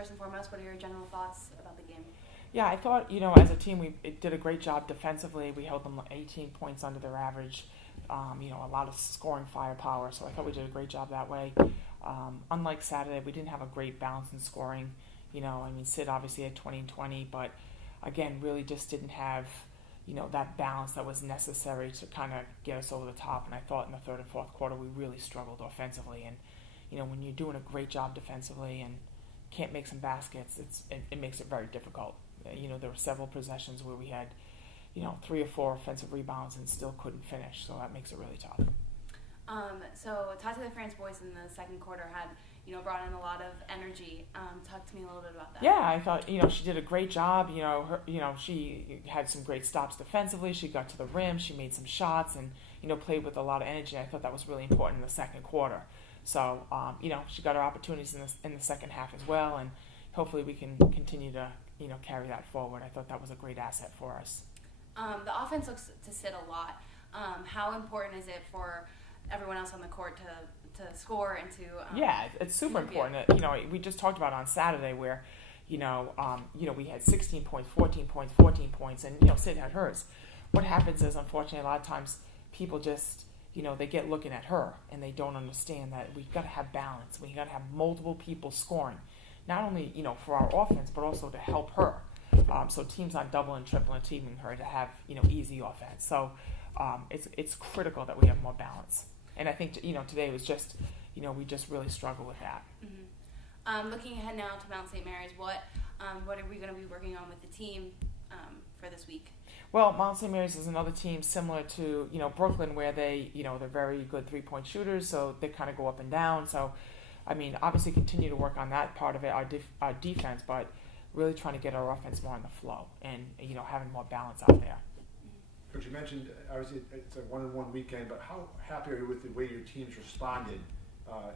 first and foremost, what are your general thoughts about the game? Yeah, I thought, as a team, we did a great job defensively. We held them 18 points under their average, a lot of scoring firepower. So I thought we did a great job that way. Unlike Saturday, we didn't have a great balance in scoring. Sid obviously had 20 and 20, but again, really just didn't have, that balance that was necessary to kind of get us over the top. And I thought in the third and fourth quarter, we really struggled offensively. And, when you're doing a great job defensively and can't make some baskets, it makes it very difficult. There were several possessions where we had, 3 or 4 offensive rebounds and still couldn't finish. So that makes it really tough. So Tati LaFrance Boyce in the second quarter had, brought in a lot of energy. Talk to me a little bit about that. Yeah, I thought, she did a great job. She had some great stops defensively. She got to the rim. She made some shots and, played with a lot of energy. I thought that was really important in the second quarter. So, she got her opportunities in the second half as well. And hopefully we can continue to, carry that forward. I thought that was a great asset for us. The offense looks to sit a lot. How important is it for everyone else on the court to score and to yeah, it's super important. We just talked about on Saturday where we had 16 points, 14 points, 14 points, and Sid had hers. What happens is, unfortunately, a lot of times people just they get looking at her and they don't understand that we've got to have balance. We've got to have multiple people scoring, not only for our offense but also to help her. So teams aren't double and triple and teaming her to have easy offense. So it's critical that we have more balance. And I think today was just we just really struggle with that. Mm-hmm. Looking ahead now to Mount St. Mary's, what are we going to be working on with the team for this week? Well, Mount St. Mary's is another team similar to Brooklyn, where they they're very good 3-point shooters, so they kind of go up and down. So, obviously continue to work on that part of it, our defense, but really trying to get our offense more on the flow and having more balance out there. Coach, you mentioned obviously it's a 1-on-1 weekend, but how happy are you with the way your teams responded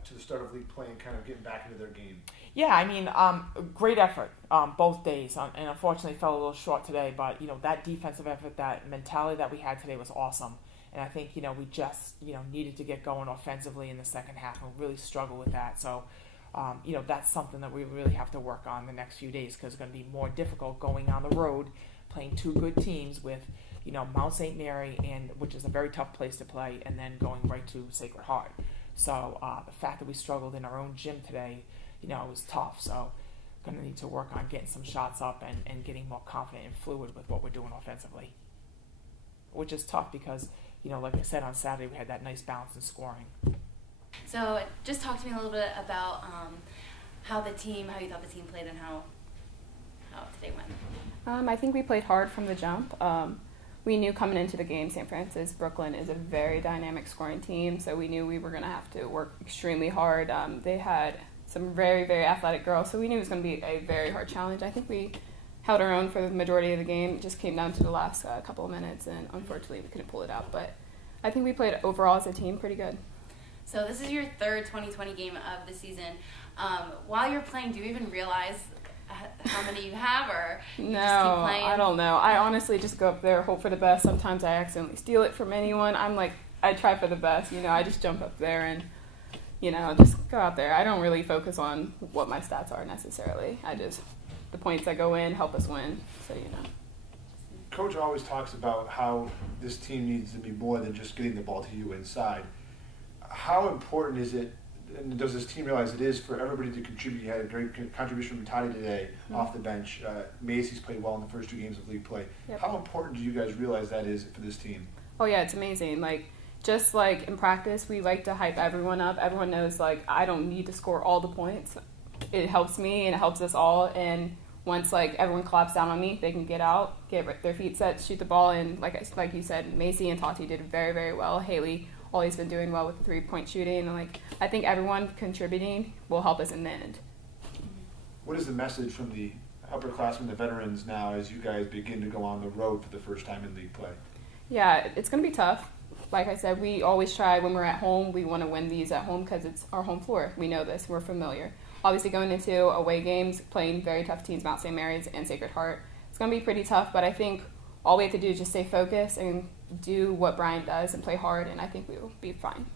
to the start of league play and kind of getting back into their game? Yeah, great effort both days, and unfortunately fell a little short today. But that defensive effort, that mentality that we had today was awesome. And I think we just needed to get going offensively in the second half and really struggle with that. So that's something that we really have to work on the next few days, because it's going to be more difficult going on the road, playing two good teams with Mount St. Mary, which is a very tough place to play, and then going right to Sacred Heart. So the fact that we struggled in our own gym today, it was tough. So going to need to work on getting some shots up and getting more confident and fluid with what we're doing offensively, which is tough because, like I said, on Saturday we had that nice balance in scoring. So just talk to me a little bit about how you thought the team played and how today went. I think we played hard from the jump. We knew coming into the game, St. Francis Brooklyn is a very dynamic scoring team, so we knew we were going to have to work extremely hard. They had some very, very athletic girls, so we knew it was going to be a very hard challenge. I think we held our own for the majority of the game. It just came down to the last couple of minutes, and unfortunately we couldn't pull it out. But I think we played overall as a team pretty good. So this is your third 2020 game of the season. While you're playing, do you even realize how many you have, or you no, just keep playing? I don't know. I honestly just go up there, hope for the best. Sometimes I accidentally steal it from anyone. I try for the best. I just jump up there and, just go out there. I don't really focus on what my stats are necessarily. The points that go in help us win. So, Coach always talks about how this team needs to be more than just getting the ball to you inside. How important is it, and does this team realize it is, for everybody to contribute? You had a great contribution from Tati today off the bench. Macy's played well in the first 2 games of league play. Yep. How important do you guys realize that is for this team? Oh, yeah, it's amazing. Just in practice, we like to hype everyone up. Everyone knows, I don't need to score all the points. It helps me and it helps us all. And once, everyone claps down on me, they can get out, get their feet set, shoot the ball. And like you said, Macy and Tati did very, very well. Haley always been doing well with the 3-point shooting. And I think everyone contributing will help us in the end. What is the message from the upperclassmen, the veterans now, as you guys begin to go on the road for the first time in league play? Yeah, it's going to be tough. Like I said, we always try when we're at home. We want to win these at home because it's our home floor. We know this. We're familiar. Obviously, going into away games, playing very tough teams, Mount St. Mary's and Sacred Heart, it's going to be pretty tough. But I think all we have to do is just stay focused and do what Bryant does and play hard, and I think we will be fine.